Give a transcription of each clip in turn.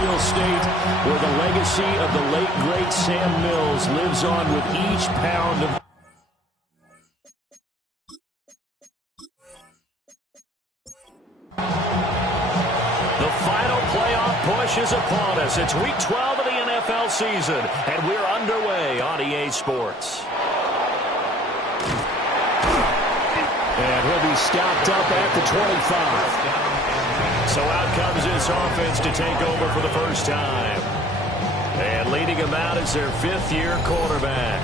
Heel State, where the legacy of the late, great Sam Mills lives on with each pound of... The final playoff push is upon us. It's Week 12 of the NFL season, and we're underway on EA Sports. And he'll be stopped up at the 25. So out comes this offense to take over for the first time. And leading them out is their fifth-year quarterback.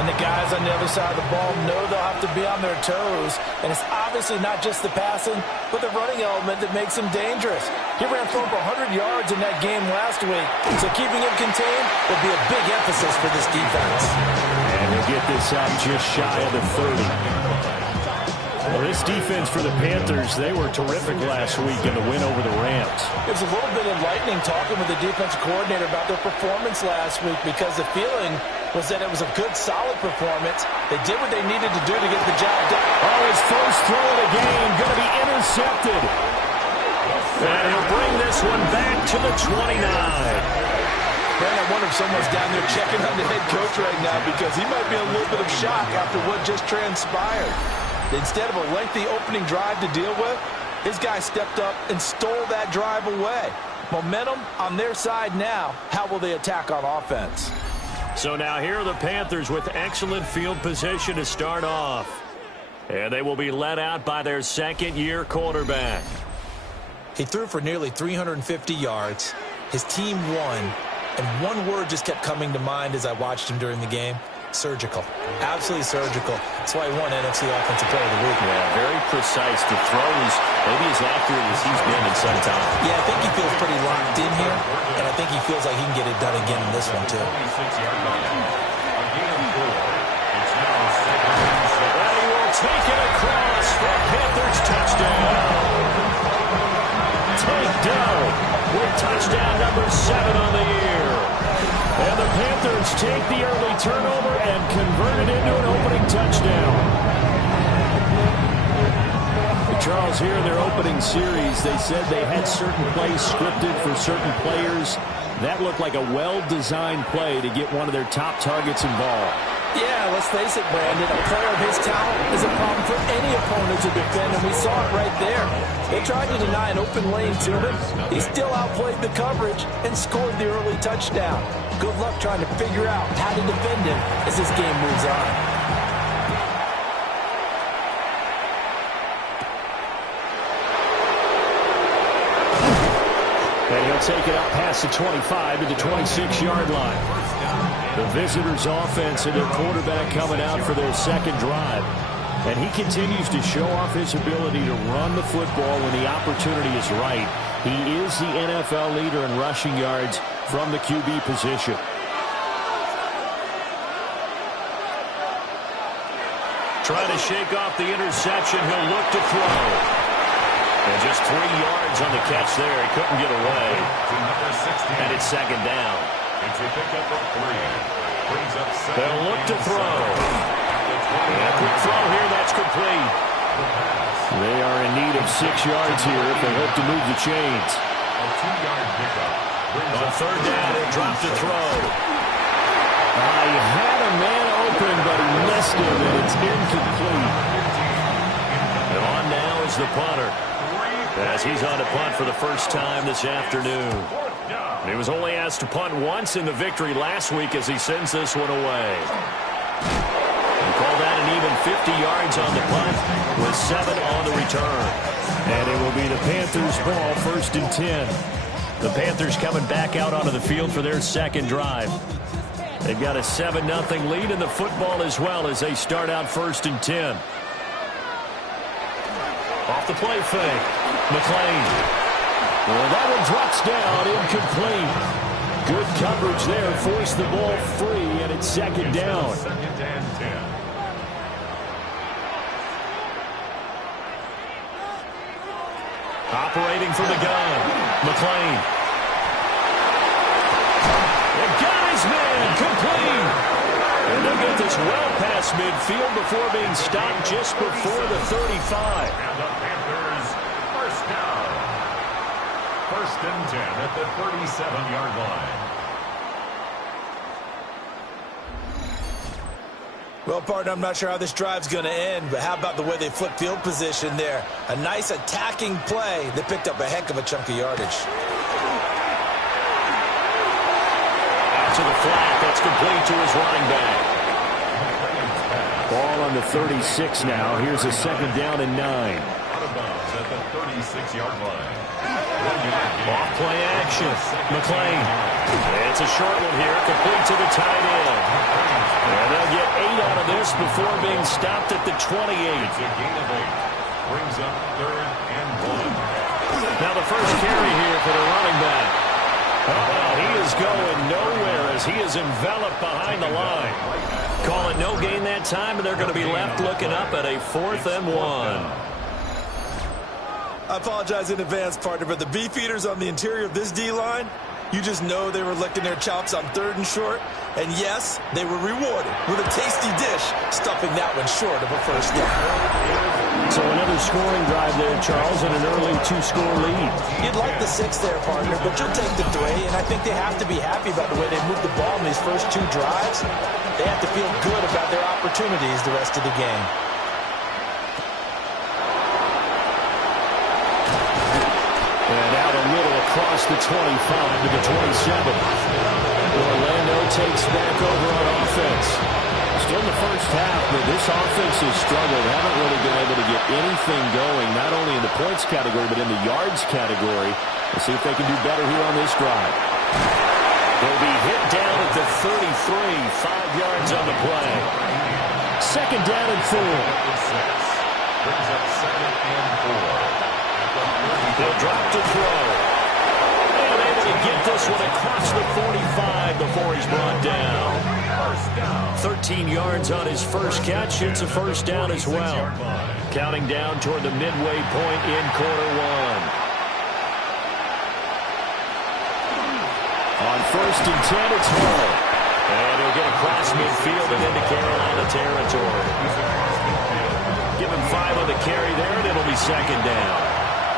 And the guys on the other side of the ball know they'll have to be on their toes. And it's obviously not just the passing, but the running element that makes him dangerous. He ran for over 100 yards in that game last week. So keeping him contained will be a big emphasis for this defense. And he'll get this up just shy of the 30. Well, this defense for the Panthers, they were terrific last week in the win over the Rams. It was a little bit enlightening talking with the defensive coordinator about their performance last week because the feeling was that it was a good, solid performance. They did what they needed to do to get the job done. Oh, his first throw of the game going to be intercepted. And he'll bring this one back to the 29. Man, I wonder if someone's down there checking on the head coach right now because he might be in a little bit of shock after what just transpired. Instead of a lengthy opening drive to deal with, his guy stepped up and stole that drive away. Momentum on their side now. How will they attack on offense? So now here are the Panthers with excellent field position to start off. And they will be led out by their second-year quarterback. He threw for nearly 350 yards. His team won. And one word just kept coming to mind as I watched him during the game. Surgical. Absolutely surgical. That's why he won NFC Offensive Player of the Week. Yeah, very precise. The throws, maybe as accurate as he's been in some time. Yeah, I think he feels pretty locked in here, and I think he feels like he can get it done again in this one, too. And he will take it across for Panthers touchdown. Take down with touchdown number 7 on the year. And the Panthers take the early turnover and convert it into an opening touchdown. Charles, here in their opening series, they said they had certain plays scripted for certain players. That looked like a well-designed play to get one of their top targets involved. Yeah, let's face it, Brandon. A player of his talent is a problem for any opponent to defend, and we saw it right there. They tried to deny an open lane to him. He still outplayed the coverage and scored the early touchdown. Good luck trying to figure out how to defend him as this game moves on. And he'll take it up past the 25 to the 26-yard line. The visitors' offense and their quarterback coming out for their second drive. And he continues to show off his ability to run the football when the opportunity is right. He is the NFL leader in rushing yards from the QB position. Trying to shake off the interception. He'll look to throw. And just 3 yards on the catch there. He couldn't get away. And it's second down. They'll look to throw. And a quick throw here. That's complete. They are in need of 6 yards here if they hope to move the chains. On third down, he'll drop to throw. He had a man open, but he missed him, and it's incomplete. And on now is the punter, as he's on to punt for the first time this afternoon. He was only asked to punt once in the victory last week as he sends this one away. We call that an even 50 yards on the punt with 7 on the return. And it will be the Panthers' ball, 1st and 10. The Panthers coming back out onto the field for their second drive. They've got a 7-0 lead in the football as well as they start out 1st and 10. Off the play fake. McLean. Well, that one drops down, incomplete. Good coverage there, forced the ball free, and it's second down. Operating from the gun, McLean. The guy's man, complete. And they'll get this well past midfield before being stopped just before the 35. First and 10 at the 37-yard line. Well, partner, I'm not sure how this drive's going to end, but how about the way they flip field position there? A nice attacking play that picked up a heck of a chunk of yardage. Out to the flat. That's complete to his running back. Ball on the 36 now. Here's a second down and 9. Out of bounds at the 36-yard line. Off play action. McLean. It's a short one here. Complete to the tight end. And they'll get 8 out of this before being stopped at the 28. It's a gain of 8. Brings up 3rd and 1. Now the first carry here for the running back. Oh, he is going nowhere as he is enveloped behind the line. Call it no gain that time, and they're going to be left looking up at a 4th and 1. I apologize in advance, partner, but the beef eaters on the interior of this D-line, you just know they were licking their chops on 3rd and short. And yes, they were rewarded with a tasty dish, stuffing that one short of a first down. So another scoring drive there, Charles, and an early 2-score lead. You'd like the 6 there, partner, but you'll take the 3, and I think they have to be happy about the way they moved the ball in these first 2 drives. They have to feel good about their opportunities the rest of the game. And out a little across the 25 to the 27. Orlando takes back over on offense. Still in the first half, but this offense has struggled. Haven't really been able to get anything going, not only in the points category, but in the yards category. Let's see if they can do better here on this drive. They'll be hit down at the 33, 5 yards on the play. Second down and 4. Brings up 2nd and 4. They'll drop to throw. And able to get this one across the 45 before he's brought down. 13 yards on his first catch. It's a first down as well. Counting down toward the midway point in quarter 1. On 1st and 10, it's Hall. And he'll get across midfield and into Carolina territory. Give him 5 on the carry there, and it'll be second down.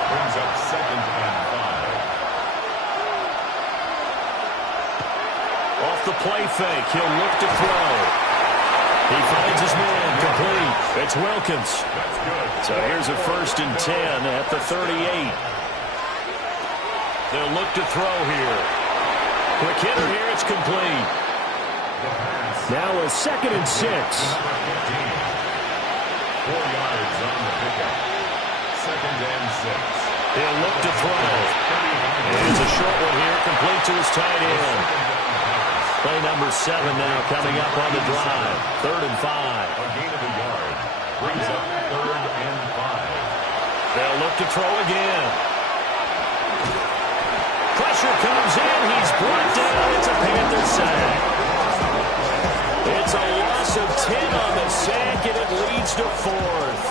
Brings up 2nd and 5. Off the play fake, he'll look to throw. He finds his man, complete. It's Wilkins. That's good. So here's a 1st and 10 at the 38. They'll look to throw here. Quick hitter here, it's complete. Now a 2nd and 6. 4 yards on the pickup. 2nd and 6. He'll look to throw. It's a short one here, complete to his tight end. Play number 7 now coming up on the drive. 3rd and 5. A gain of a yard. Brings up 3rd and 5. They'll look to throw again. Pressure comes in. He's brought down. It's a Panther sack. It's a loss of 10 on the sack, and it leads to 4th.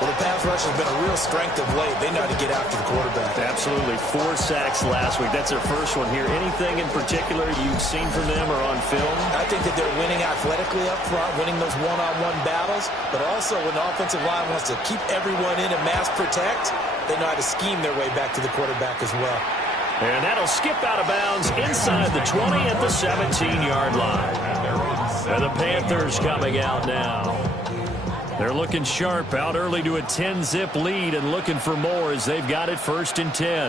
Well, the pass rush has been a real strength of late. They know how to get after the quarterback. Absolutely. 4 sacks last week. That's their first one here. Anything in particular you've seen from them or on film? I think that they're winning athletically up front, winning those one-on-one battles, but also when the offensive line wants to keep everyone in and mass protect, they know how to scheme their way back to the quarterback as well. And that'll skip out of bounds inside the 20 at the 17-yard line. And the Panthers coming out now. They're looking sharp, out early to a 10-zip lead and looking for more as they've got it 1st and 10.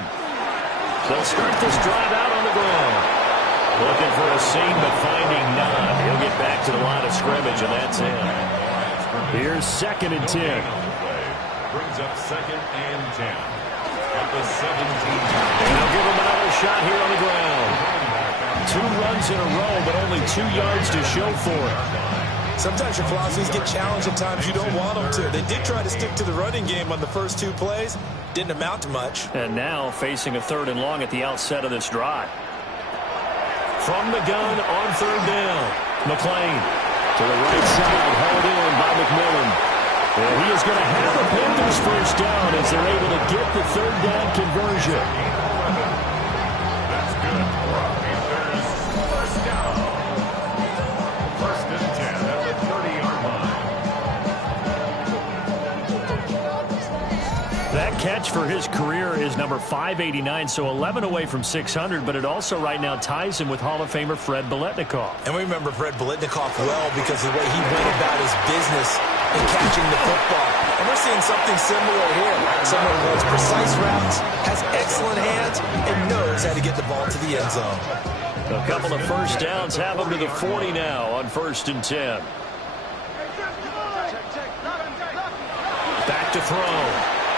They'll start this drive out on the ground. Looking for a seam, but finding none. He'll get back to the line of scrimmage, and that's it. Here's 2nd and 10. Brings up 2nd and 10. At the 17. And they'll give him another shot here on the ground. 2 runs in a row, but only 2 yards to show for it. Sometimes your philosophies get challenged at times you don't want them to. They did try to stick to the running game on the first 2 plays. Didn't amount to much. And now facing a 3rd and long at the outset of this drive. From the gun on 3rd down. McLean to the right side, hauled in by McMillan. And he is going to have the Panthers first down as they're able to get the 3rd down conversion. That's good. Panthers first down. 1st and 10 at the 30-yard line. That catch for his career here is number 589, so 11 away from 600, but it also right now ties him with Hall of Famer Fred Biletnikoff. And we remember Fred Biletnikoff well because of the way he went about his business in catching the football. And we're seeing something similar here. Someone who runs precise routes, has excellent hands, and knows how to get the ball to the end zone. A couple of first downs have him to the 40 now on 1st and 10. Back to throw.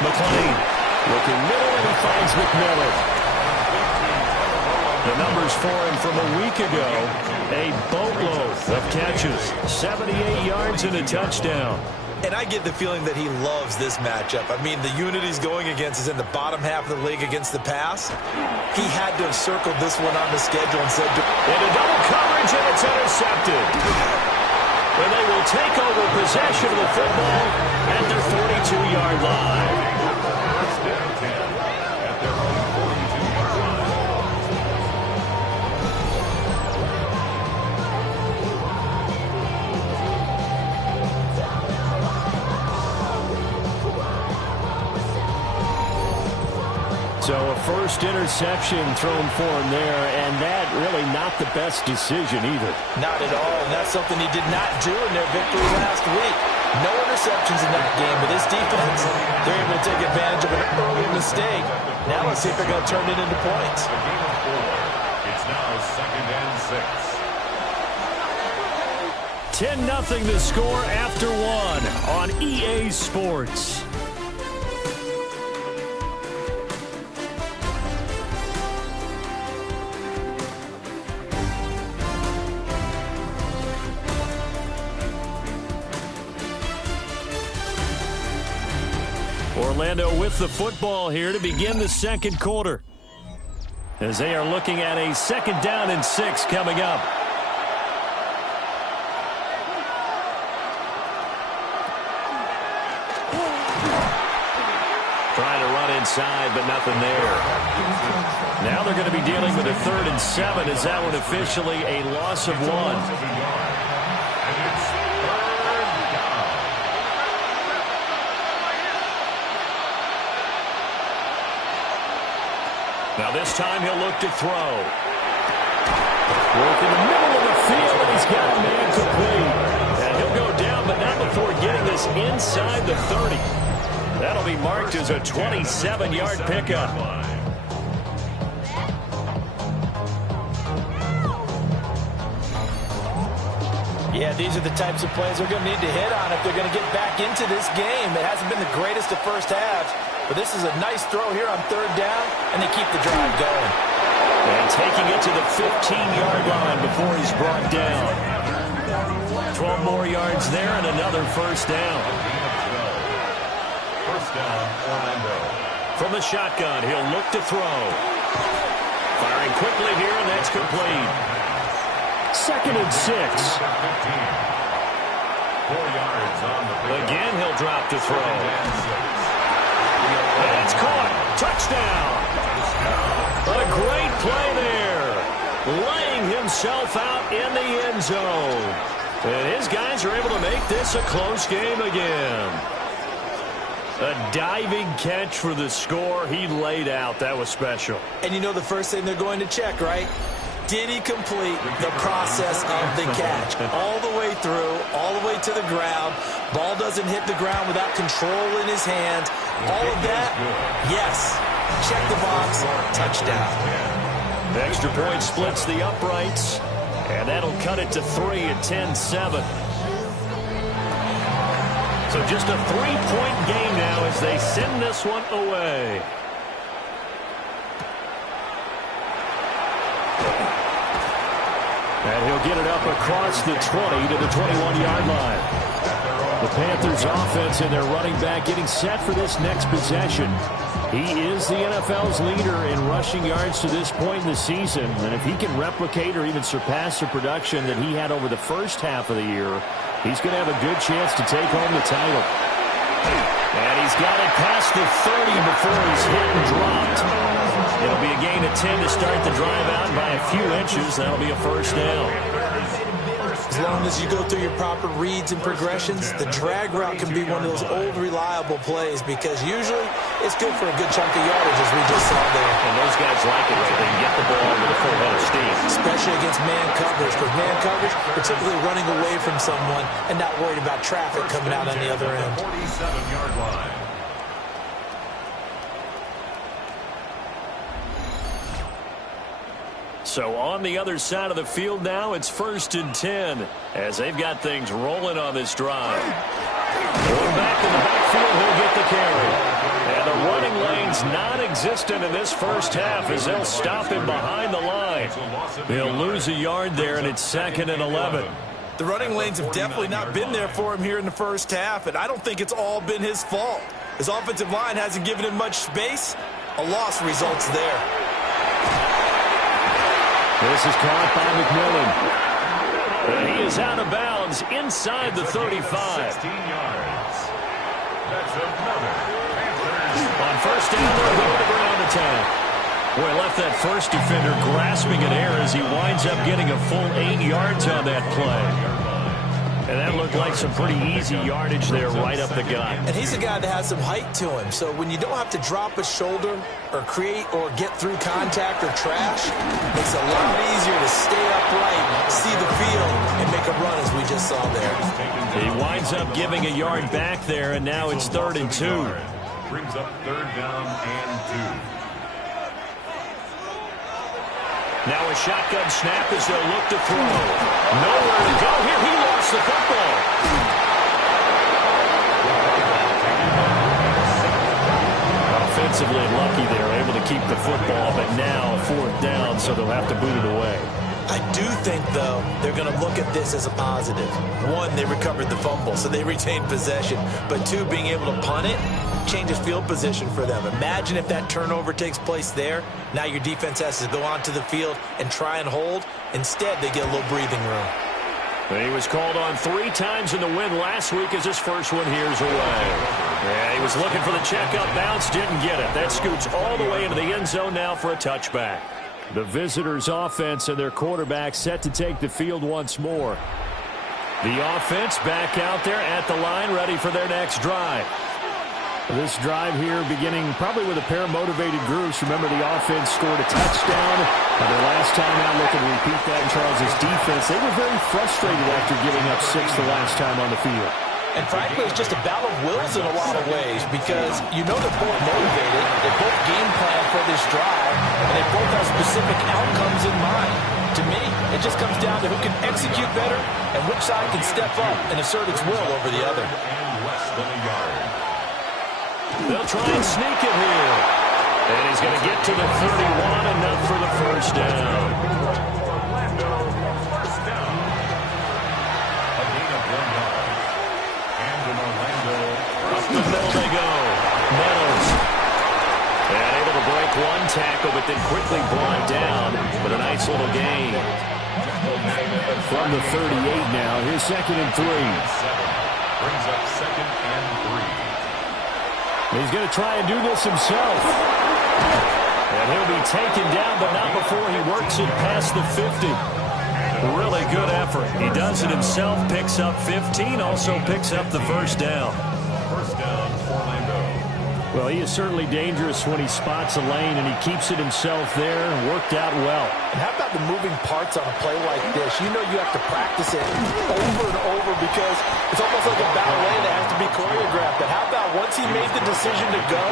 McLean looking middle, and he finds McMillan. The numbers for him from a week ago, a boatload of catches, 78 yards and a touchdown. And I get the feeling that he loves this matchup. I mean, the unit he's going against is in the bottom half of the league against the pass. He had to have circled this one on the schedule and said, into double coverage, and it's intercepted. And they will take over possession of the football at their 42-yard line. So a first interception thrown for him there, and that really not the best decision either. Not at all, and that's something he did not do in their victory last week. No interceptions in that game, but this defense, they're able to take advantage of an early mistake. Now let's see if they're going to turn it into points. It's now 2nd and 6. 10-0 the score after one on EA Sports. Orlando with the football here to begin the second quarter, as they are looking at a 2nd down and 6 coming up. Trying to run inside, but nothing there. Now they're going to be dealing with a 3rd and 7. Is that one officially a loss of 1? Now this time he'll look to throw. Work in the middle of the field, and he's got a man complete. And he'll go down, but not before getting this inside the 30. That'll be marked as a 27-yard pickup. Yeah, these are the types of plays they're going to need to hit on if they're going to get back into this game. It hasn't been the greatest of first halves, but this is a nice throw here on 3rd down, and they keep the drive going. And taking it to the 15-yard line before he's brought down. 12 more yards there and another first down. First down, Orlando. From the shotgun, he'll look to throw. Firing quickly here, and that's complete. 2nd and 6. 4 yards on the play. Again, he'll drop to throw. And it's caught. Touchdown. A great play there. Laying himself out in the end zone. And his guys are able to make this a close game again. A diving catch for the score. He laid out. That was special. And you know the first thing they're going to check, right? Did he complete the process of the catch? All the way through, all the way to the ground. Ball doesn't hit the ground without control in his hands. All of that, yes. Check the box, touchdown. Extra point splits the uprights, and that'll cut it to 3 at 10-7. So just a 3-point game now as they send this one away. And he'll get it up across the 20 to the 21-yard line. The Panthers offense and their running back getting set for this next possession. He is the NFL's leader in rushing yards to this point in the season. And if he can replicate or even surpass the production that he had over the first half of the year, he's going to have a good chance to take home the title. And he's got it past the 30 before he's hit and dropped. It'll be a gain of 10 to start the drive out by a few inches. That'll be a first down. As long as you go through your proper reads and progressions, the drag route can be one of those old, reliable plays because usually it's good for a good chunk of yardage, as we just saw there. And those guys like it right. They can get the ball with a full head of steam. Especially against man coverage. Because man coverage, we're typically running away from someone and not worried about traffic coming out on the other end. 47-yard line. So on the other side of the field now, it's 1st and 10 as they've got things rolling on this drive. Going back in the backfield, he'll get the carry. And the running lane's non-existent in this first half as they'll stop him behind the line. They'll lose a yard there, and it's 2nd and 11. The running lanes have definitely not been there for him here in the first half, and I don't think it's all been his fault. His offensive line hasn't given him much space. A loss results there. This is caught by McMillan. And he is out of bounds inside the 35. 16 yards. That's another Panthers. On first down, they'll go to the ground attack. Boy, left that first defender grasping at air as he winds up getting a full 8 yards on that play. And that looked like some pretty easy yardage there right up the gut. And he's a guy that has some height to him, so when you don't have to drop a shoulder or create or get through contact or trash, it makes it a lot easier to stay upright, see the field, and make a run as we just saw there. He winds up giving a yard back there, and now it's 3rd and 2. Brings up 3rd down and 2. Now a shotgun snap as they'll look to throw. Nowhere to go here. He lost the football. Offensively lucky they're able to keep the football, but now 4th down, so they'll have to boot it away. I do think, though, they're going to look at this as a positive. One, they recovered the fumble, so they retained possession. But two, being able to punt it changes field position for them. Imagine if that turnover takes place there. Now your defense has to go onto the field and try and hold. Instead, they get a little breathing room. He was called on 3 times in the win last week as his first one here's away. Yeah, he was looking for the checkup bounce, didn't get it. That scoots all the way into the end zone now for a touchback. The visitors' offense and their quarterback set to take the field once more. The offense back out there at the line, ready for their next drive. This drive here beginning probably with a pair of motivated groups. Remember, the offense scored a touchdown. And their last time out, looking to repeat that in Charles' defense. They were very frustrated after giving up 6 the last time on the field. And frankly, it's just a battle of wills in a lot of ways because you know they're both motivated. They both game plan for this drive, and they both have specific outcomes in mind. To me, it just comes down to who can execute better and which side can step up and assert its will over the other. And less than a yard. They'll try and sneak it here. And he's going to get to the 31, enough for the first down. Orlando, first down. A gain of 1 yard. And in Orlando, Up the middle they go. Meadows. And able to break one tackle, but then quickly brought down with a nice little gain. From the 38 now, here's 2nd and 3. brings up 2nd and 3. He's going to try and do this himself. And he'll be taken down, but not before he works it past the 50. Really good effort. He does it himself, picks up 15, also picks up the first down. First down, Orlando. Well, he is certainly dangerous when he spots a lane, and he keeps it himself there. Worked out well. And how about the moving parts on a play like this? You know you have to practice it over and over because it's almost like a ballet that has to be choreographed. But how about once he made the decision to go,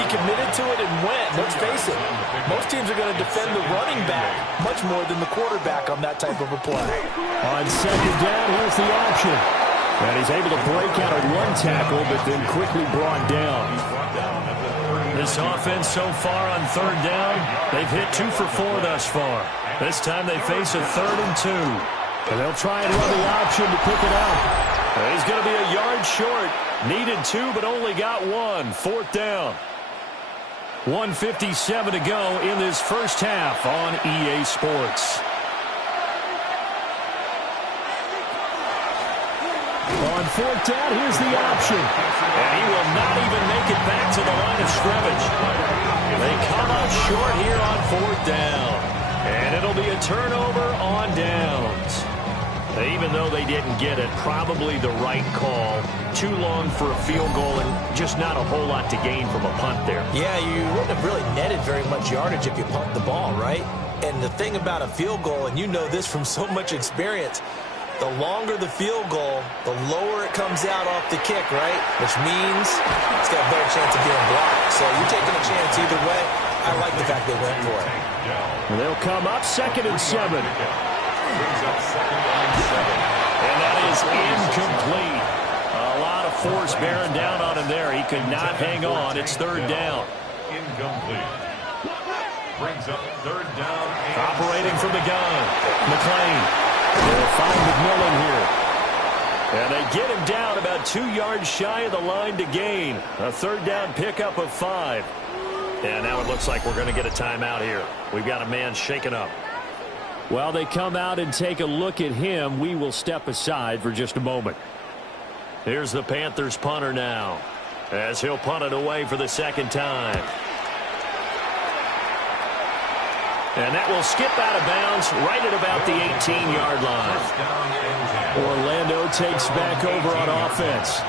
he committed to it and went. Let's face it, most teams are going to defend the running back much more than the quarterback on that type of a play. On second down, here's the option. And he's able to break out of one tackle, but then quickly brought down. This offense so far on third down, they've hit 2 for 4 thus far. This time they face a 3rd and 2. And they'll try and run the option to pick it up. And he's going to be a yard short. Needed 2, but only got 1. 4th down. 1:57 to go in this first half on EA Sports. On 4th down, here's the option. And he will not even make it back to the line of scrimmage. They come up short here on 4th down. And it'll be a turnover on downs. Even though they didn't get it, probably the right call. Too long for a field goal and just not a whole lot to gain from a punt there. Yeah, you wouldn't have really netted very much yardage if you punt the ball, right? And the thing about a field goal, and you know this from so much experience, the longer the field goal, the lower it comes out off the kick, right? Which means it's got a better chance of being blocked. So you're taking a chance either way. I like the fact they went for it. And they'll come up 2nd and 7. And that is incomplete. A lot of force bearing down on him there. He could not hang on. It's 3rd down. Incomplete. Brings up 3rd down. Operating from the gun. McLean. They'll find McMillan here. And they get him down about 2 yards shy of the line to gain. A 3rd down pickup of 5. And now it looks like we're going to get a timeout here. We've got a man shaken up. While they come out and take a look at him, we will step aside for just a moment. Here's the Panthers punter now, as he'll punt it away for the 2nd time. And that will skip out of bounds right at about the 18-yard line. Orlando takes back over on offense.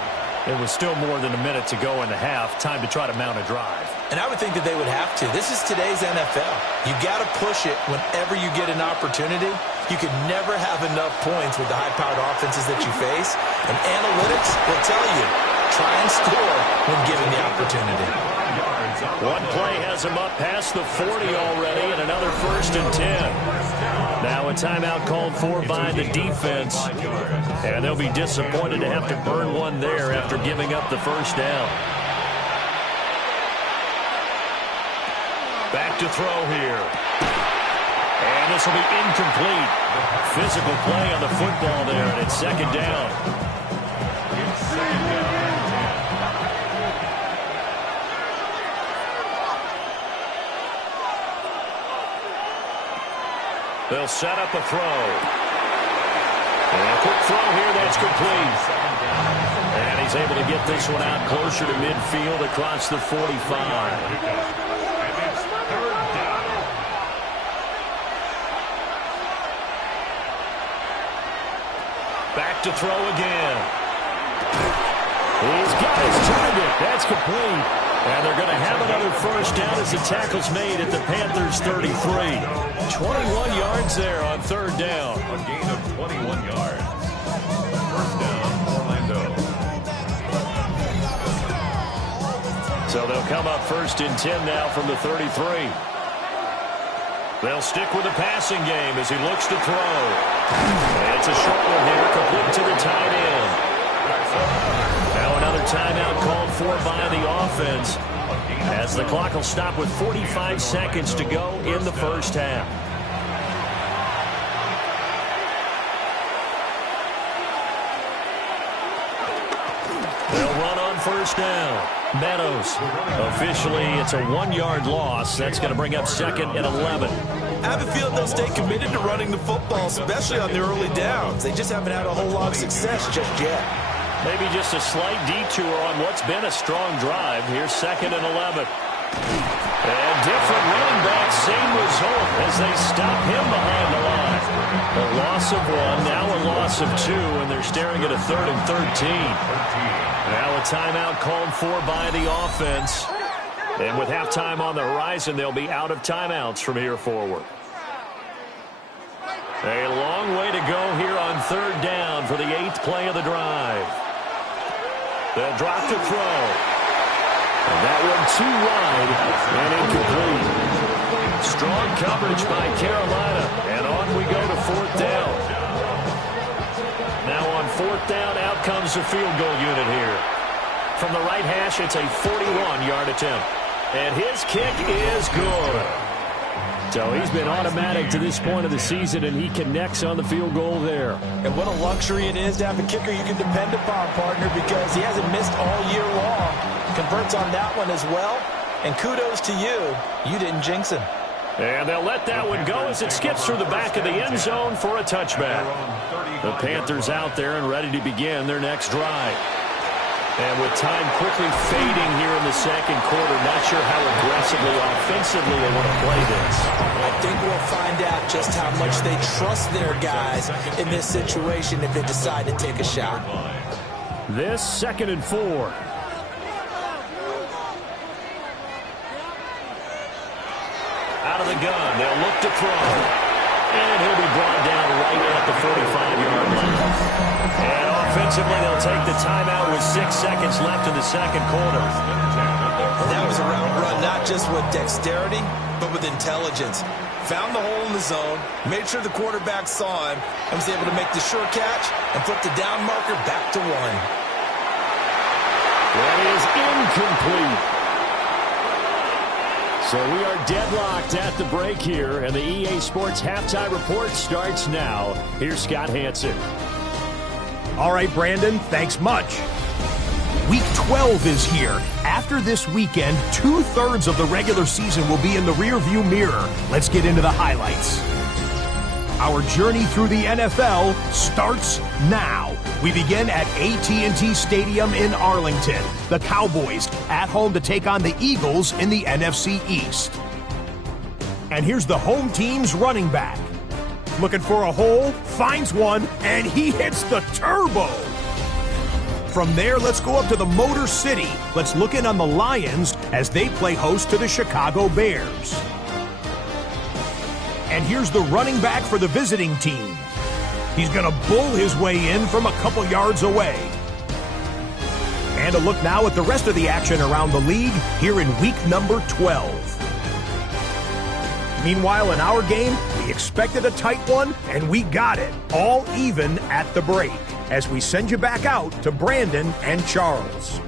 It was still more than a minute to go in the half. Time to try to mount a drive. And I would think that they would have to. This is today's NFL. You got to push it whenever you get an opportunity. You can never have enough points with the high-powered offenses that you face. And analytics will tell you, try and score when given the opportunity. One play has him up past the 40 already, and another 1st and 10. Now a timeout called for by the defense. And they'll be disappointed to have to burn one there after giving up the 1st down. Back to throw here. And this will be incomplete. Physical play on the football there, and it's 2nd down. They'll set up a throw. And a quick throw here, that's complete. And he's able to get this one out closer to midfield across the 45. Back to throw again. He's got his target. That's complete. And they're going to have another 1st down as the tackle's made at the Panthers' 33. 21 yards there on 3rd down. A gain of 21 yards. 1st down, Orlando. So they'll come up 1st and 10 now from the 33. They'll stick with the passing game as he looks to throw. And it's a short one here, complete to the tight end. Now another timeout called for by the offense, as the clock will stop with 45 seconds to go in the 1st half. They'll run on 1st down. Meadows. Officially, it's a 1-yard loss. That's going to bring up 2nd and 11. I have a feeling they'll stay committed to running the football, especially on the early downs. They just haven't had a whole lot of success just yet. Maybe just a slight detour on what's been a strong drive. Here's 2nd and 11. And different running back, same result as they stop him behind the line. A loss of 1, now a loss of 2, and they're staring at a 3rd and 13. Now a timeout called for by the offense. And with halftime on the horizon, they'll be out of timeouts from here forward. A long way to go here on 3rd down for the 8th play of the drive. They'll drop to throw. And that one too wide and incomplete. Strong coverage by Carolina. And on we go to 4th down. Now on 4th down, out comes the field goal unit here. From the right hash, it's a 41-yard attempt. And his kick is good. So he's been automatic to this point of the season, and he connects on the field goal there. And what a luxury it is to have a kicker you can depend upon, partner, because he hasn't missed all year long. Converts on that one as well. And kudos to you. You didn't jinx him. And they'll let that one go as it skips through the back of the end zone for a touchback. The Panthers out there and ready to begin their next drive. And with time quickly fading here in the 2nd quarter, not sure how aggressively, offensively they want to play this. I think we'll find out just how much they trust their guys in this situation if they decide to take a shot. This 2nd and 4. Out of the gun, they'll look to throw. And he'll be brought down right at the 45-yard line. And offensively, they'll take the timeout with 6 seconds left in the second quarter. That was a route run, not just with dexterity, but with intelligence. Found the hole in the zone, made sure the quarterback saw him, and was able to make the sure catch and flip the down marker back to 1. That is incomplete. So we are deadlocked at the break here, and the EA Sports Halftime Report starts now. Here's Scott Hansen. All right, Brandon, thanks much. Week 12 is here. After this weekend, 2/3 of the regular season will be in the rearview mirror. Let's get into the highlights. Our journey through the NFL starts now. We begin at AT&T Stadium in Arlington. The Cowboys at home to take on the Eagles in the NFC East. And here's the home team's running back. Looking for a hole, finds one, and he hits the turbo. From there, let's go up to the Motor City. Let's look in on the Lions as they play host to the Chicago Bears. And here's the running back for the visiting team. He's going to bull his way in from a couple yards away. And a look now at the rest of the action around the league here in week number 12. Meanwhile, in our game, we expected a tight one, and we got it, all even at the break, as we send you back out to Brandon and Charles.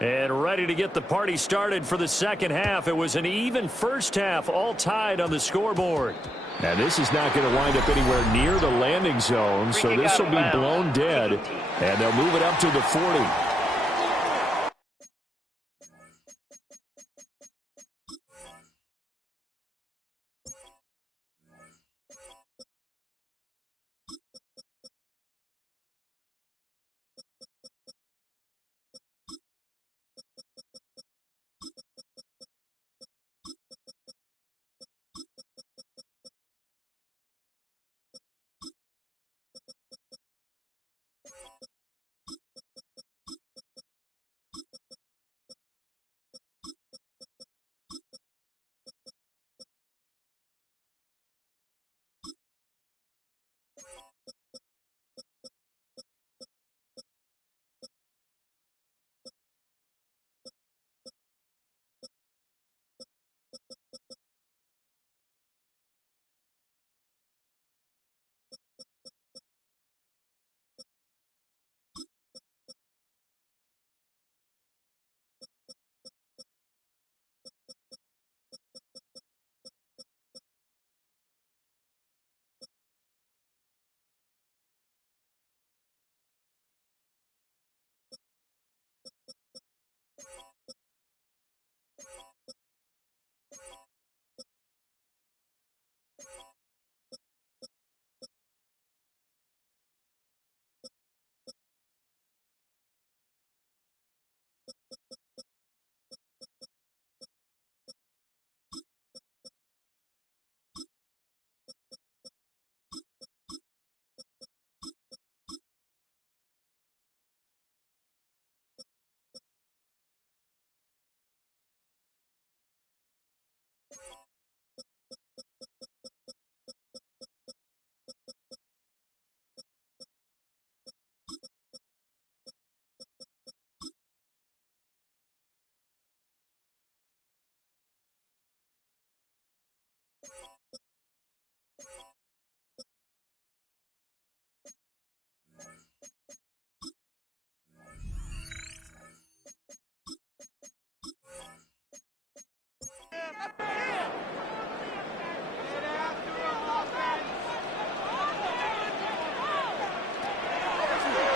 And ready to get the party started for the second half. It was an even first half, all tied on the scoreboard. And this is not going to wind up anywhere near the landing zone, so this will be blown dead. And they'll move it up to the 40.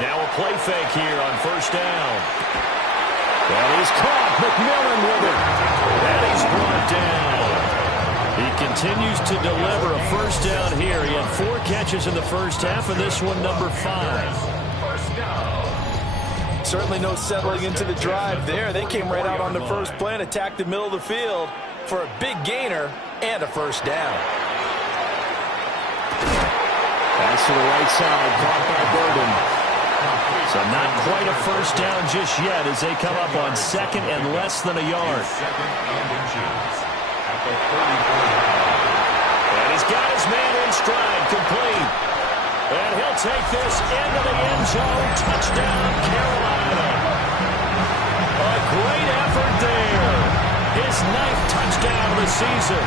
Now a play fake here on first down. That is caught. McMillan with it. That is brought down. He continues to deliver a first down here. He had 4 catches in the first half, and this one number 5. Certainly no settling into the drive there. They came right out on the first play and attacked the middle of the field for a big gainer and a first down. Pass to the right side, caught by Burden. So not quite a first down just yet as they come up on second and less than a yard. And he's got his man in stride, complete. And he'll take this into the end zone. Touchdown, Carolina. A great effort there. His 9th touchdown of the season.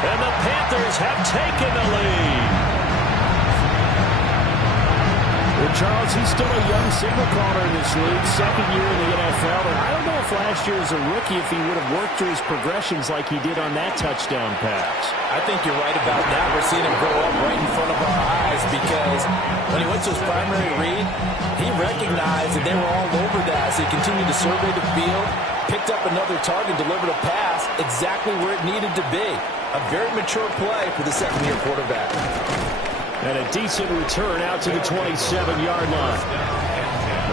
And the Panthers have taken the lead. Well, Charles, he's still a young signal caller in this league, second year in the NFL, and I don't know if last year as a rookie if he would have worked through his progressions like he did on that touchdown pass. I think you're right about that. We're seeing him grow up right in front of our eyes because when he went to his primary read, he recognized that they were all over that as he continued to survey the field, picked up another target, delivered a pass exactly where it needed to be. A very mature play for the second-year quarterback. And a decent return out to the 27-yard line.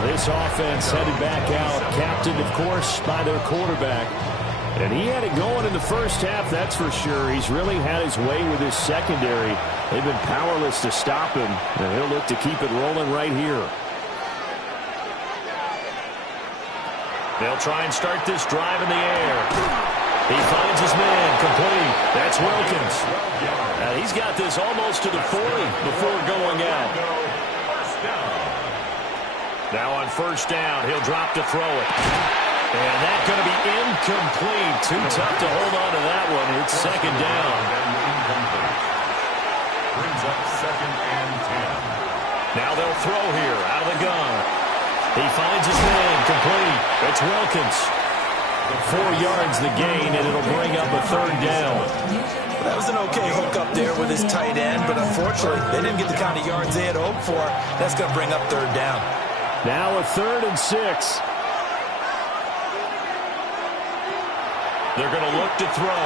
This offense headed back out, captained, of course, by their quarterback. And he had it going in the first half, that's for sure. He's really had his way with his secondary. They've been powerless to stop him, and he'll look to keep it rolling right here. They'll try and start this drive in the air. He finds his man, complete. That's Wilkins. He's got this almost to the 40 before going out. Now on first down, he'll drop to throw it. And that's going to be incomplete. Too tough to hold on to that one. It's second down. Brings up 2nd and 10. Now they'll throw here out of the gun. He finds his man, complete. It's Wilkins. 4 yards the gain, and it'll bring up a 3rd down. That was an okay hook up there with his tight end, but unfortunately, they didn't get the kind of yards they had hoped for. That's going to bring up 3rd down. Now a 3rd and 6. They're going to look to throw.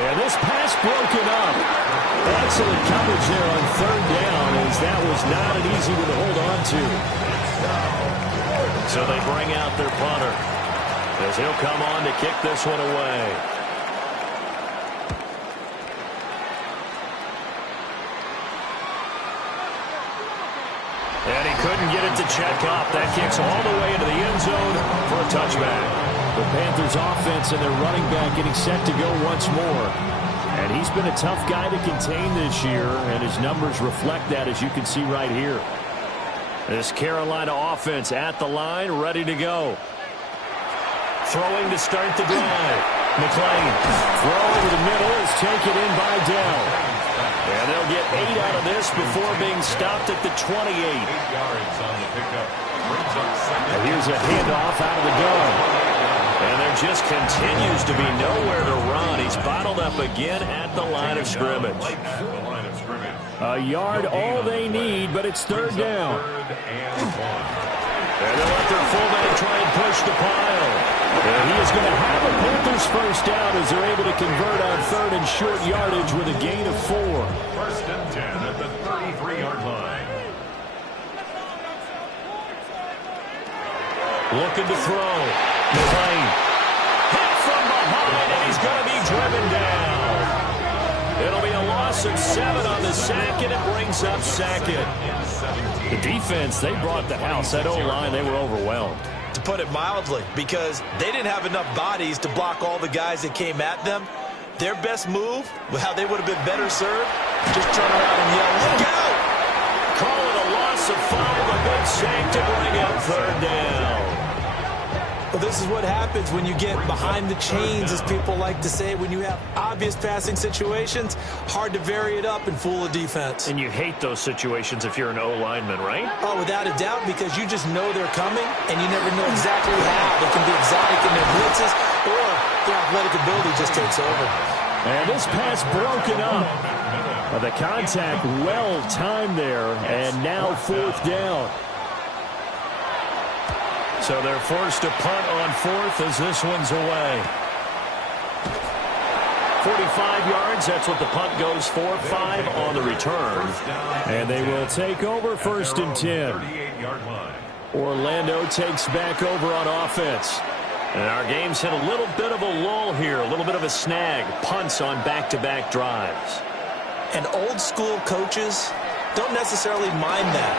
And this pass broken up. Excellent coverage there on 3rd down, as that was not an easy one to hold on to. So they bring out their punter, as he'll come on to kick this one away. And he couldn't get it to check up. That kicks all the way into the end zone for a touchback. The Panthers offense and their running back getting set to go once more. And he's been a tough guy to contain this year, and his numbers reflect that, as you can see right here. This Carolina offense at the line, ready to go. Throwing to start the drive. McClain. Throw over the middle is taken in by Dell. And they'll get 8 out of this before being stopped at the 28. 8 yards on the pickup. Brings up 2nd. And here's a handoff out of the gun. And there just continues to be nowhere to run. He's bottled up again at the line of scrimmage. A yard all they need, but it's 3rd down. And they'll let their fullback try and push the pile. And he is going to have a Panthers 1st down as they're able to convert on 3rd and short yardage with a gain of 4. 1st and 10 at the 33-yard line. Looking to throw. McClain. Hit from behind, and he's going to be driven down. It'll be a loss of 7 on the sack, and it brings up 2nd. The defense, they brought the house. That O-line, they were overwhelmed. To put it mildly, because they didn't have enough bodies to block all the guys that came at them. Their best move, how they would have been better served, just turn around and yell, "Look out!" Call it a loss of 5, a big sack to bring up 3rd down. Well, this is what happens when you get behind the chains, as people like to say. When you have obvious passing situations, hard to vary it up and fool a defense. And you hate those situations if you're an O-lineman, right? Oh, without a doubt, because you just know they're coming, and you never know exactly how. They can be exotic in their blitzes, or their athletic ability just takes over. And this pass broken up. The contact well timed there, and now 4th down. So they're forced to punt on 4th as this one's away. 45 yards, that's what the punt goes for. 5 on the return. And they will take over 1st and 10. 38-yard line. Orlando takes back over on offense. And our game's hit a little bit of a lull here, a little bit of a snag. Punts on back-to-back drives. And old-school coaches don't necessarily mind that.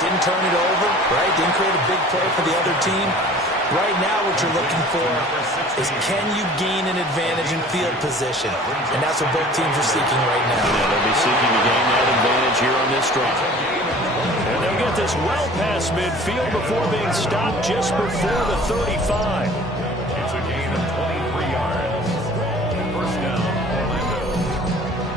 Didn't turn it over, right? Didn't create a big play for the other team. Right now what you're looking for is, can you gain an advantage in field position? And that's what both teams are seeking right now. Yeah, they'll be seeking to gain that advantage here on this drive. And they'll get this well past midfield before being stopped just before the 35. It's a gain of 23 yards. 1st down, Orlando.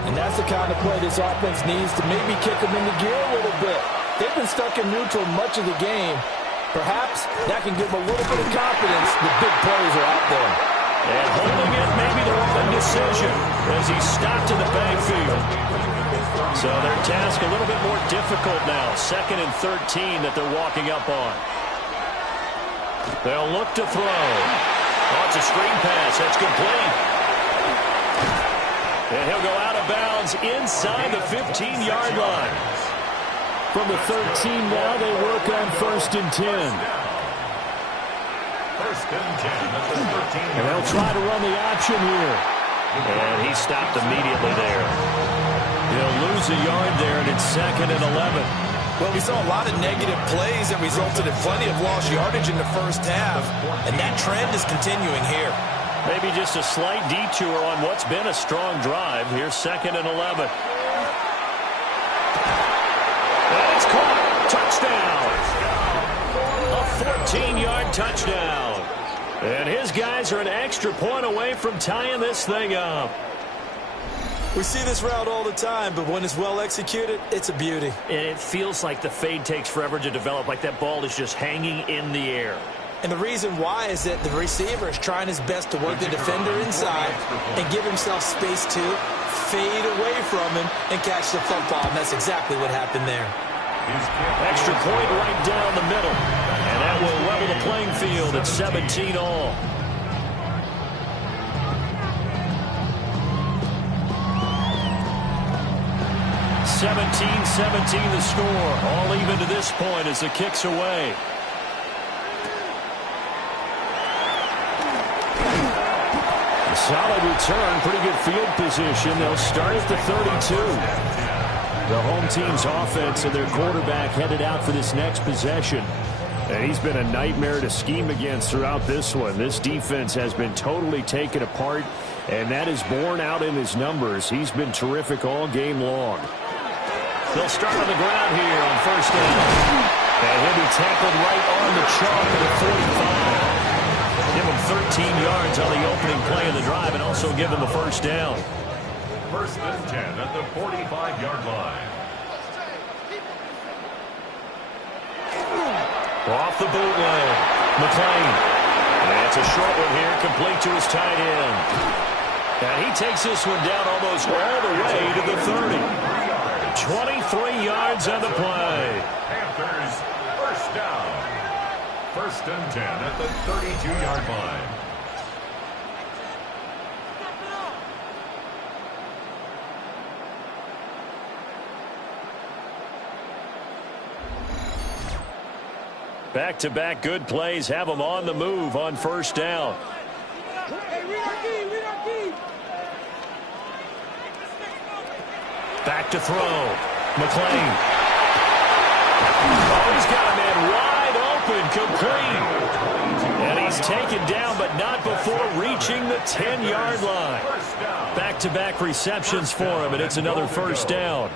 And that's the kind of play this offense needs to maybe kick them into gear a little bit. They've been stuck in neutral much of the game. Perhaps that can give them a little bit of confidence that big plays are out there. And holding it may be the wrong decision as he's stopped in the backfield. So their task a little bit more difficult now. 2nd and 13 that they're walking up on. They'll look to throw. Oh, it's a screen pass. That's complete. And he'll go out of bounds inside the 15-yard line. From the 13 now, they work on 1st and 10. 1st and 10 at the 13. And they'll try to run the option here. And he stopped immediately there. He'll lose a yard there, and it's 2nd and 11. Well, we saw a lot of negative plays that resulted in plenty of lost yardage in the 1st half, and that trend is continuing here. Maybe just a slight detour on what's been a strong drive. Here's 2nd and 11. And it's caught. Touchdown. A 14-yard touchdown. And his guys are an extra point away from tying this thing up. We see this route all the time, but when it's well executed, it's a beauty. And it feels like the fade takes forever to develop, like that ball is just hanging in the air. And the reason why is that the receiver is trying his best to work the defender inside and give himself space to fade away from him and catch the football. And that's exactly what happened there. Extra point right down the middle. And that will level the playing field at 17 all. (17-17) the score. All even to this point as the kick's away. Solid return, pretty good field position. They'll start at the 32. The home team's offense and their quarterback headed out for this next possession. And he's been a nightmare to scheme against throughout this one. This defense has been totally taken apart, and that is borne out in his numbers. He's been terrific all game long. They'll start on the ground here on first down. And he'll be tackled right on the chalk at the 45. Give him 13 yards on the opening play of the drive and also give him the first down. First and 10 at the 45-yard line. Off the bootleg. McClain. And it's a short one here, complete to his tight end. And he takes this one down almost all the way to the 30. 23 yards on the play. Panthers first down. First and 10 at the 32-yard line. Back-to-back good plays have them on the move on first down. Back to throw. McClain. Oh, he's got a man wide open, complete. And he's taken down, but not before reaching the 10-yard line. Back-to-back receptions for him, and it's another first down.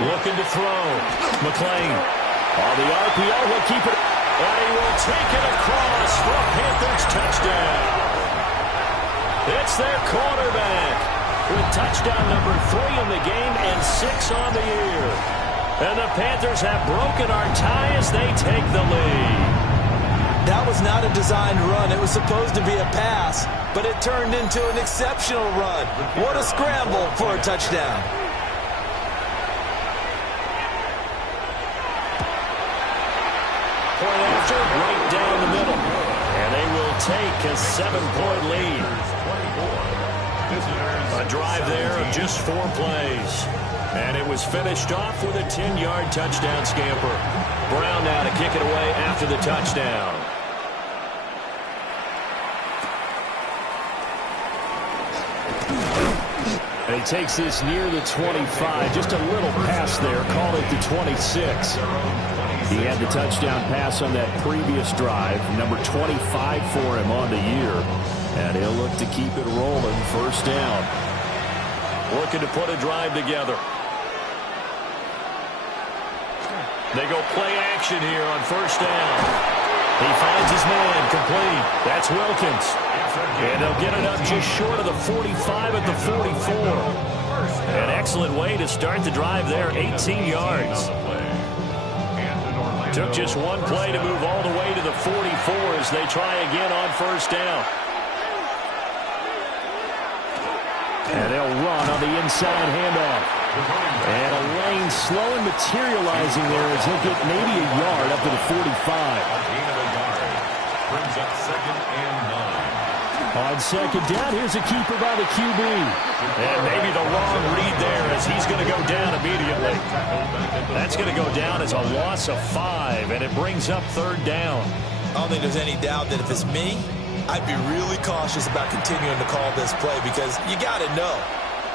Looking to throw. McClain. On the RPO, he'll keep it. And he will take it across for a Panthers touchdown. It's their quarterback with touchdown number 3 in the game and 6 on the year. And the Panthers have broken our tie as they take the lead. That was not a designed run. It was supposed to be a pass, but it turned into an exceptional run. What a scramble for a touchdown. Point after, right down the middle. And they will take a 7-point lead. A drive there of just 4 plays. And it was finished off with a 10-yard touchdown scamper. Brown now to kick it away after the touchdown. And he takes this near the 25. Just a little pass there. Call it the 26. He had the touchdown pass on that previous drive. Number 25 for him on the year. And he'll look to keep it rolling. First down. Looking to put a drive together. They go play action here on first down. He finds his man, complete. That's Wilkins. And they'll get it up just short of the 45 at the 44. An excellent way to start the drive there, 18 yards. Took just one play to move all the way to the 44 as they try again on first down. And they'll run on the inside handoff. And a lane slow and materializing there as he'll get maybe a yard up to the 45. Brings up 2nd and 9. On second down, here's a keeper by the QB. And maybe the wrong read there as he's going to go down immediately. That's going to go down as a loss of 5, and it brings up 3rd down. I don't think there's any doubt that if it's me, I'd be really cautious about continuing to call this play because you got to know,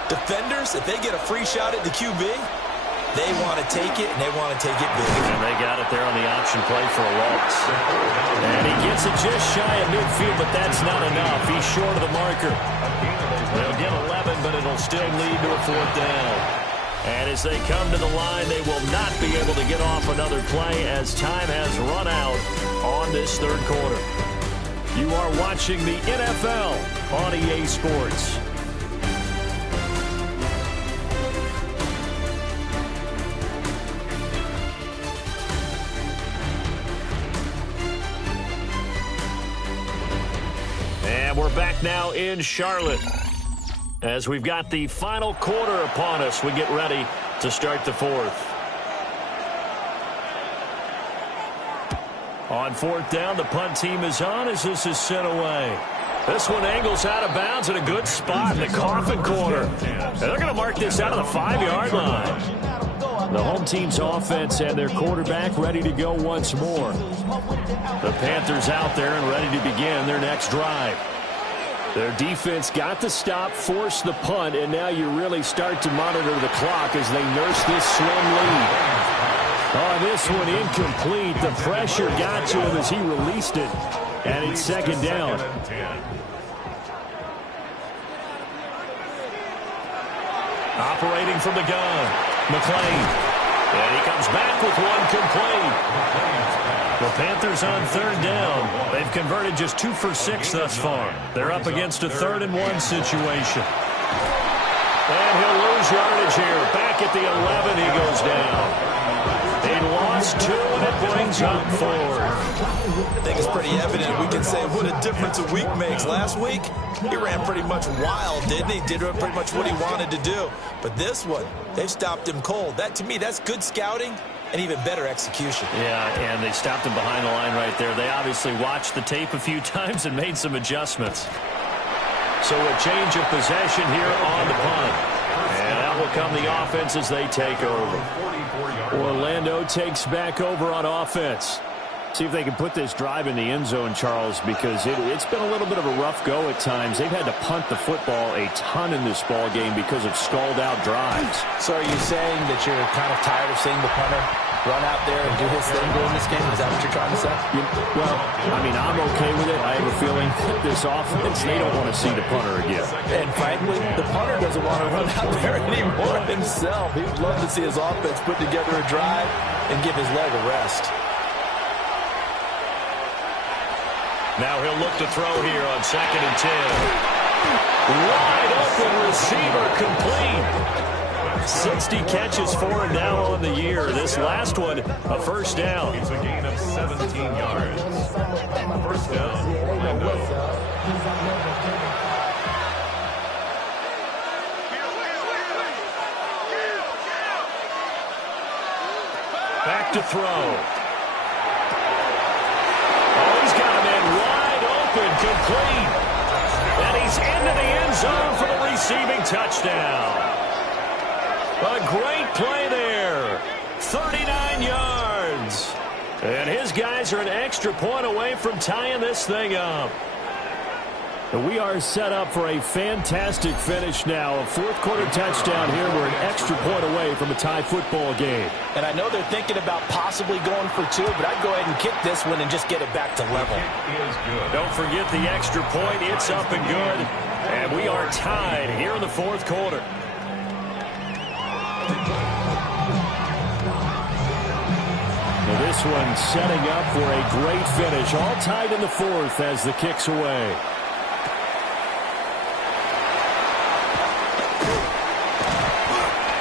defenders, if they get a free shot at the QB, they want to take it, and they want to take it big. And they got it there on the option play for a loss. And he gets it just shy of midfield, but that's not enough. He's short of the marker. They'll get 11, but it'll still lead to a 4th down. And as they come to the line, they will not be able to get off another play as time has run out on this third quarter. You are watching the NFL on EA Sports. And we're back now in Charlotte. As we've got the final quarter upon us, we get ready to start the fourth. On fourth down, the punt team is on as this is sent away. This one angles out of bounds in a good spot in the coffin corner. And they're going to mark this out of the 5-yard line. The home team's offense and their quarterback ready to go once more. The Panthers out there and ready to begin their next drive. Their defense got the stop, forced the punt, and now you really start to monitor the clock as they nurse this slim lead. Oh, this one incomplete. The pressure got to him as he released it, and it's second down. Operating from the gun, McClain. And he comes back with one complete. The Panthers on third down. They've converted just 2 for 6 thus far. They're up against a 3rd-and-1 situation. And he'll lose yardage here. Back at the 11, he goes down. He lost 2, and it brings up 4. I think it's pretty evident. We can say what a difference a week makes. Last week, he ran pretty much wild, didn't he? Did pretty much what he wanted to do. But this one, they stopped him cold. That, to me, that's good scouting and even better execution. Yeah, and they stopped him behind the line right there. They obviously watched the tape a few times and made some adjustments. So a change of possession here on the punt. And out will come the offense as they take over. Orlando takes back over on offense. See if they can put this drive in the end zone, Charles, because it's been a little bit of a rough go at times. They've had to punt the football a ton in this ball game because of stalled-out drives. So are you saying that you're kind of tired of seeing the punter run out there and do his thing during this game? Is that what you're trying to say? Well, I mean, I'm okay with it. I have a feeling that this offense, they don't want to see the punter again. And frankly, the punter doesn't want to run out there anymore himself. He would love to see his offense put together a drive and give his leg a rest. Now he'll look to throw here on 2nd and 10. Wide open receiver complete. 60 catches for him now on the year. This last one, a first down. It's a gain of 17 yards. First down, Orlando. Back to throw. He's got a man wide open, complete. And he's into the end zone for the receiving touchdown. A great play there. 39 yards. And his guys are an extra point away from tying this thing up. We are set up for a fantastic finish now. A fourth-quarter touchdown here. We're an extra point away from a tie football game. And I know they're thinking about possibly going for 2, but I'd go ahead and kick this one and just get it back to level. Don't forget the extra point. It's up and good. And we are tied here in the fourth quarter. Well, this one setting up for a great finish. All tied in the fourth as the kick's away.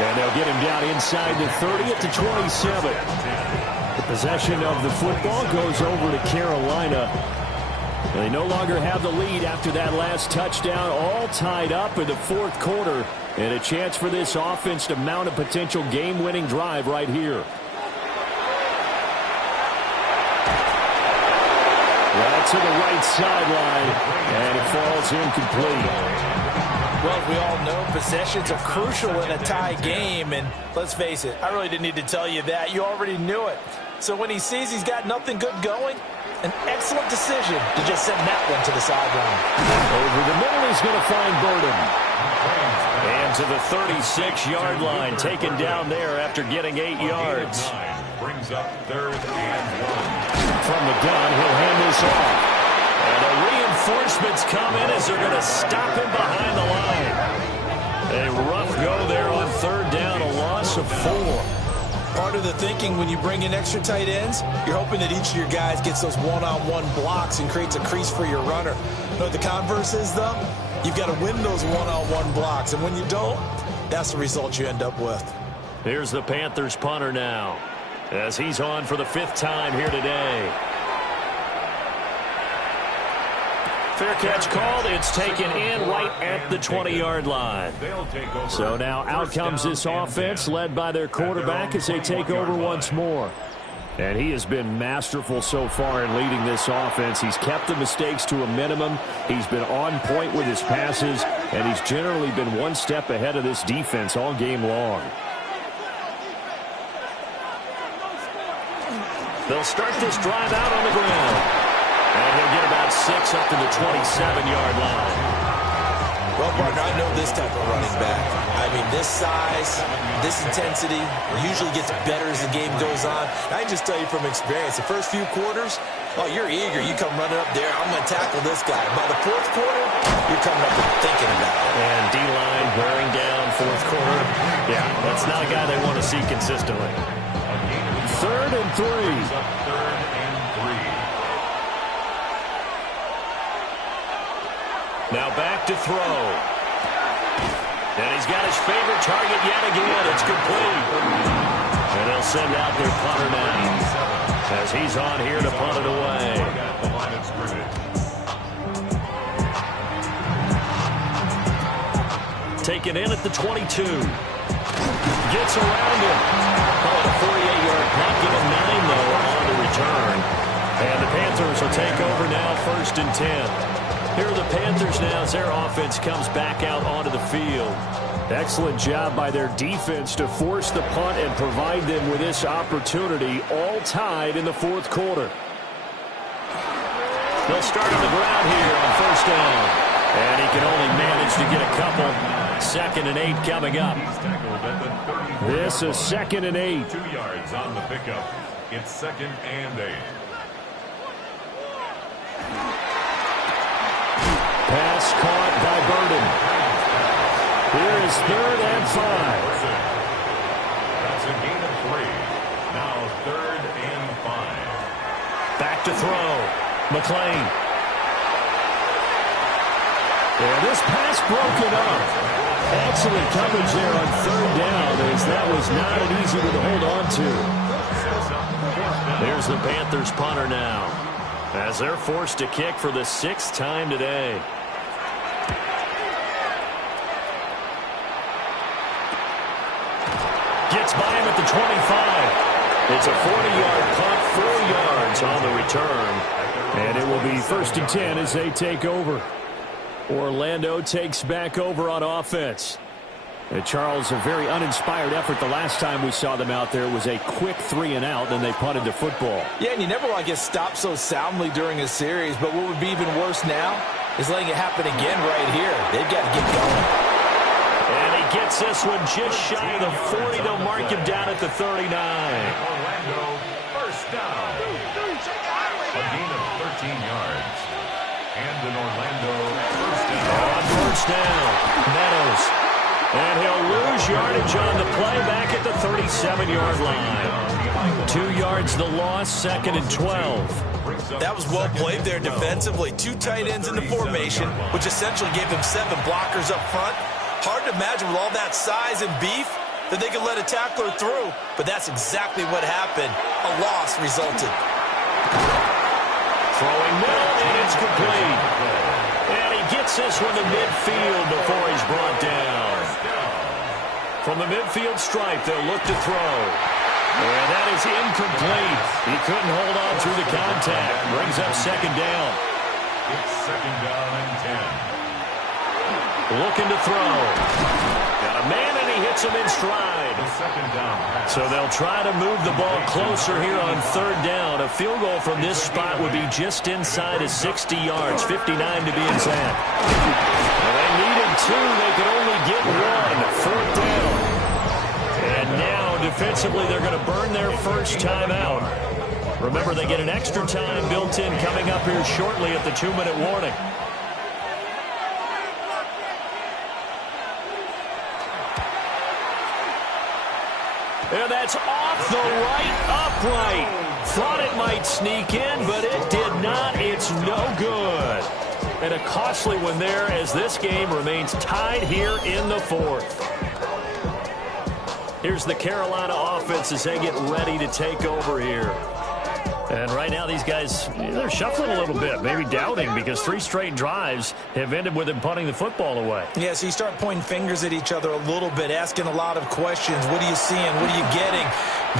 And they'll get him down inside the 30 at the 27. The possession of the football goes over to Carolina. And they no longer have the lead after that last touchdown. All tied up in the fourth quarter. And a chance for this offense to mount a potential game-winning drive right here. Right to the right sideline. And it falls incomplete. Well, as we all know, possessions are crucial in a tie game, and let's face it, I really didn't need to tell you that. You already knew it. So when he sees he's got nothing good going, an excellent decision to just send that one to the sideline. Over the middle, he's going to find Burden. And to the 36-yard line, taken down there after getting 8 yards. Brings up 3rd and 1. From the gun, he'll hand this off. And the reinforcements come in as they're going to stop him behind the line. A rough go there on 3rd down. A lot of 4. Part of the thinking when you bring in extra tight ends, you're hoping that each of your guys gets those one-on-one blocks and creates a crease for your runner. But the converse is, though, you've got to win those one-on-one blocks. And when you don't, that's the result you end up with. Here's the Panthers punter now, as he's on for the 5th time here today. Fair catch called. It's taken in right at the 20-yard line. So now out comes this offense led by their quarterback as they take over once more. And he has been masterful so far in leading this offense. He's kept the mistakes to a minimum. He's been on point with his passes, and he's generally been one step ahead of this defense all game long. They'll start this drive out on the ground. And he'll get about 6 up to the 27-yard line. Well, partner, I know this type of running back. I mean, this size, this intensity usually gets better as the game goes on. I can just tell you from experience, the first few quarters, oh, you're eager. You come running up there, I'm going to tackle this guy. By the 4th quarter, you're coming up and thinking about it. And D-line wearing down 4th quarter. Yeah, that's not a guy they want to see consistently. 3rd and 3. Now back to throw. And he's got his favorite target yet again. It's complete. And they'll send out their punter now, as he's on here to punt it away. Taken in at the 22. Gets around him. Oh, a 48-yard punt. Give him 9, though, on the return. And the Panthers will take over now, 1st and 10. Here are the Panthers now as their offense comes back out onto the field. Excellent job by their defense to force the punt and provide them with this opportunity, all tied in the 4th quarter. They'll start on the ground here on 1st down. And he can only manage to get a couple. 2nd and 8 coming up. This is 2nd and 8. 2 yards on the pickup. It's 2nd and 8. Pass caught by Burden. Here is 3rd and 5. That's a gain of 3. Now 3rd and 5. Back to throw. McLean. And this pass broken up. Excellent coverage there on 3rd down, as that was not an easy one to hold on to. There's the Panthers punter now, as they're forced to kick for the 6th time today. Gets by him at the 25. It's a 40-yard punt, 4 yards on the return. And it will be 1st and 10 as they take over. Orlando takes back over on offense. And Charles, a very uninspired effort the last time we saw them out there. It was a quick 3 and out, then they punted the football. Yeah, and you never want to get stopped so soundly during a series, but what would be even worse now is letting it happen again right here. They've got to get going. And he gets this one just shy of the 40. They'll mark him down at the 39. Orlando, 1st down. A gain of 13 yards. And an Orlando 1st down. On 1st down, Meadows. And he'll lose yardage on the play back at the 37-yard line. 2 yards the loss, 2nd and 12. That was well played there defensively. 2 tight ends in the formation, which essentially gave them 7 blockers up front. Hard to imagine with all that size and beef that they could let a tackler through, but that's exactly what happened. A loss resulted. Throwing middle, and it's complete. And he gets this one to midfield before he's brought down. From the midfield stripe, they'll look to throw. And that is incomplete. He couldn't hold on through the contact. Brings up 2nd down. It's 2nd down and 10. Looking to throw. Got a man, and he hits him in stride. The 2nd down. So they'll try to move the ball closer here on 3rd down. A field goal from this spot would be just inside of 60 yards, 59 to be exact. Well, they needed 2. They could only get 1. 4th down. And now, defensively, they're going to burn their first time out. Remember, they get an extra time built in coming up here shortly at the 2-minute warning. And that's off the right upright. Thought it might sneak in, but it did not. It's no good. And a costly one there as this game remains tied here in the fourth. Here's the Carolina offense as they get ready to take over here. And right now these guys, they're shuffling a little bit, maybe doubting, because 3 straight drives have ended with them punting the football away. Yeah, so you start pointing fingers at each other a little bit, asking a lot of questions. What are you seeing? What are you getting?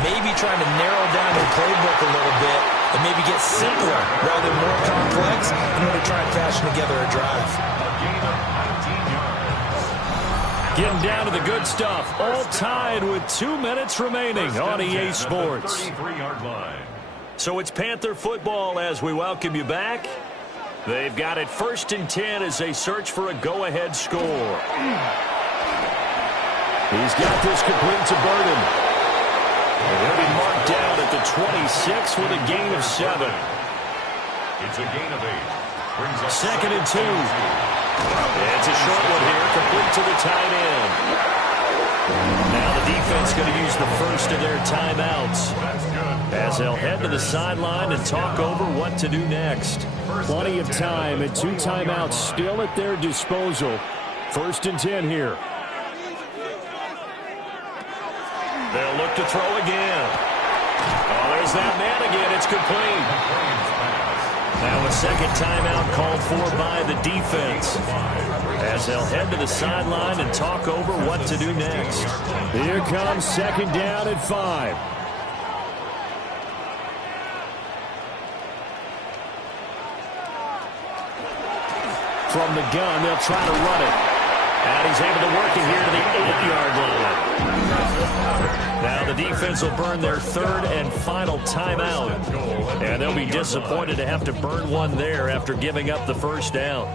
Maybe trying to narrow down your playbook a little bit and maybe get simpler rather than more complex in order to try and fashion together a drive. Getting down to the good stuff. All tied with 2 minutes remaining on EA Sports. 33-yard line. So it's Panther football as we welcome you back. They've got it 1st and 10 as they search for a go-ahead score. He's got this complete to Burden. And he'll be marked down at the 26 with a gain of 7. It's a gain of 8. Brings up 2nd and 2. It's a short one here, complete to the tight end. Now the defense going to use the first of their timeouts as they'll head to the sideline and talk over what to do next. Plenty of time and 2 timeouts still at their disposal. 1st and 10 here. They'll look to throw again. Oh, there's that man again. It's complete. Now a second timeout called for by the defense as they'll head to the sideline and talk over what to do next. Here comes 2nd down and 5. From the gun, they'll try to run it. And he's able to work it here to the 8-yard line. Now the defense will burn their 3rd and final timeout. And they'll be disappointed to have to burn one there after giving up the 1st down.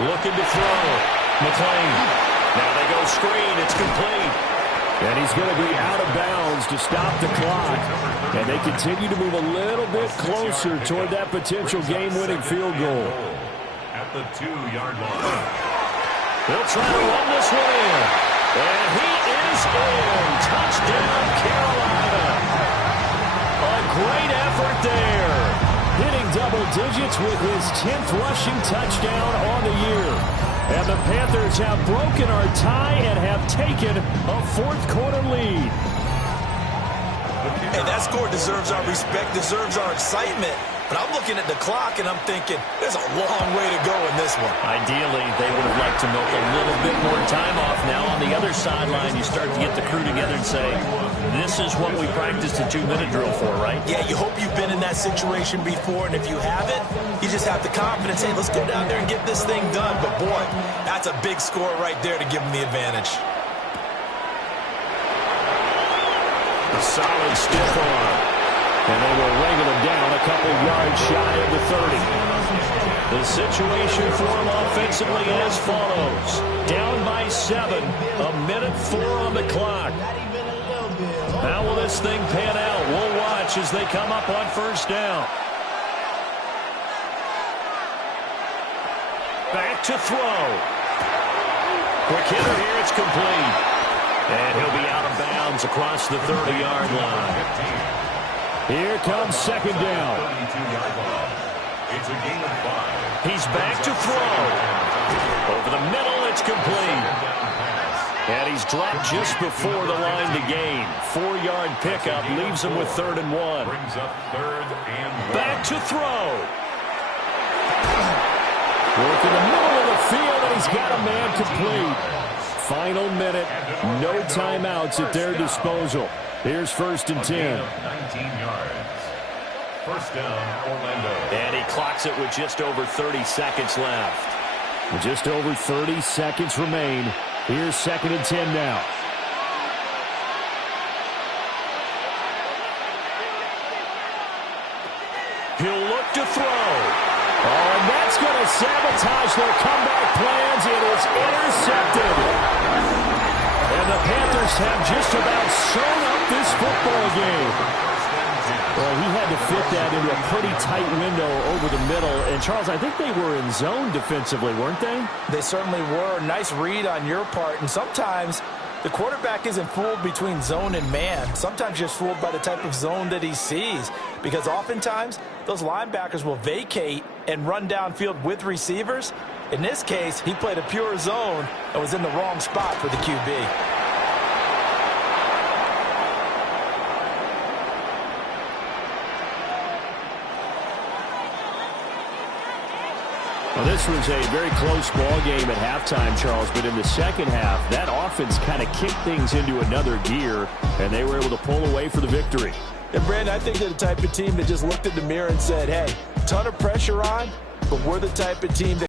Looking to throw. McLean. Now they go screen. It's complete. And he's going to be out of bounds to stop the clock. And they continue to move a little bit closer toward that potential game-winning field goal. At the 2-yard line. They'll try to run this one in. And he is in. Touchdown, Carolina. A great effort there. Hitting double digits with his 10th rushing touchdown on the year. And the Panthers have broken our tie and have taken a 4th-quarter lead. Hey, that score deserves our respect, deserves our excitement. But I'm looking at the clock, and I'm thinking, there's a long way to go in this one. Ideally, they would have liked to milk a little bit more time off. Now on the other sideline, you start to get the crew together and say, this is what we practiced a 2-minute drill for, right? Yeah, you hope you've been in that situation before, and if you haven't, you just have the confidence, hey, let's go down there and get this thing done. But, boy, that's a big score right there to give them the advantage. A solid stiff arm. And they will wrangle him down a couple yards shy of the 30. The situation for him offensively as follows. Down by 7, 1:04 on the clock. How will this thing pan out? We'll watch as they come up on 1st down. Back to throw. Quick hitter here, it's complete. And he'll be out of bounds across the 30-yard line. Here comes 2nd down. It's a gain of 5. He's back to throw. Over the middle, it's complete. And he's dropped just before the line to gain. 4-yard pickup leaves him with 3rd and 1. Brings up 3rd and 1. Back to throw. Work in the middle of the field, and he's got a man complete. Final minute, no timeouts at their disposal. Here's 1st and 10. 19 yards. 1st down, Orlando. And he clocks it with just over 30 seconds left. With just over 30 seconds remain. Here's 2nd and 10 now. He'll look to throw. Oh, and that's going to sabotage their comeback plans. It is intercepted. And the Panthers have just about sewn up this football game. Well, he had to fit that into a pretty tight window over the middle. And, Charles, I think they were in zone defensively, weren't they? They certainly were. Nice read on your part. And sometimes the quarterback isn't fooled between zone and man. Sometimes just fooled by the type of zone that he sees. Because oftentimes, those linebackers will vacate and run downfield with receivers. In this case, he played a pure zone and was in the wrong spot for the QB. Well, this was a very close ball game at halftime, Charles, but in the second half, that offense kind of kicked things into another gear, and they were able to pull away for the victory. And, Brandon, I think they're the type of team that just looked in the mirror and said, hey, ton of pressure on, but we're the type of team that